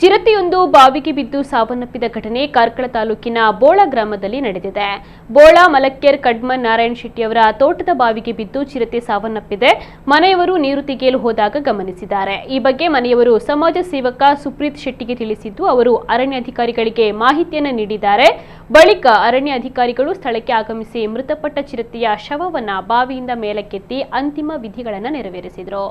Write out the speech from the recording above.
ಚಿರತೆಯೊಂದು ಬಾವಿಗೆ ಬಿದ್ದು ಸಾವನ್ನಪ್ಪಿದ ಘಟನೆ ಕಾರ್ಕಳ ತಾಲೂಕಿನ ಬೋಳ ಗ್ರಾಮದಲ್ಲಿ ನಡೆದಿದೆ. ಬೋಳ ಮಲಕ್ಕೇರ್ ಕಡ್ಮನ್ ನಾರಾಯಣ ಶೆಟ್ಟಿ ಅವರ ತೋಟದ ಬಾವಿಗೆ ಬಿದ್ದು ಚಿರತೆ ಸಾವನ್ನಪ್ಪಿದೆ. ಮನೆಯವರು ನೀರು ತೆಗೆಯಲು ಹೋದಾಗ ಗಮನಿಸಿದ್ದಾರೆ. ಈ ಬಗ್ಗೆ ಮನೆಯವರು ಸಮಾಜ ಸೇವಕ ಸುಪ್ರೀತ್ ಶೆಟ್ಟಿಗೆ ತಿಳಿಸಿದ್ದು, ಅವರು ಅರಣ್ಯ ಅಧಿಕಾರಿಗಳಿಗೆ ಮಾಹಿತಿಯನ್ನು ನೀಡಿದ್ದಾರೆ. ಬಳಿಕ ಅರಣ್ಯ ಅಧಿಕಾರಿಗಳು ಸ್ಥಳಕ್ಕೆ ಆಗಮಿಸಿ ಮೃತಪಟ್ಟ ಚಿರತೆಯ ಶವವನ್ನ ಬಾವಿಯಿಂದ ಮೇಲಕ್ಕೆತ್ತಿ ಅಂತಿಮ ವಿಧಿಗಳನ್ನು ನೆರವೇರಿಸಿದರು.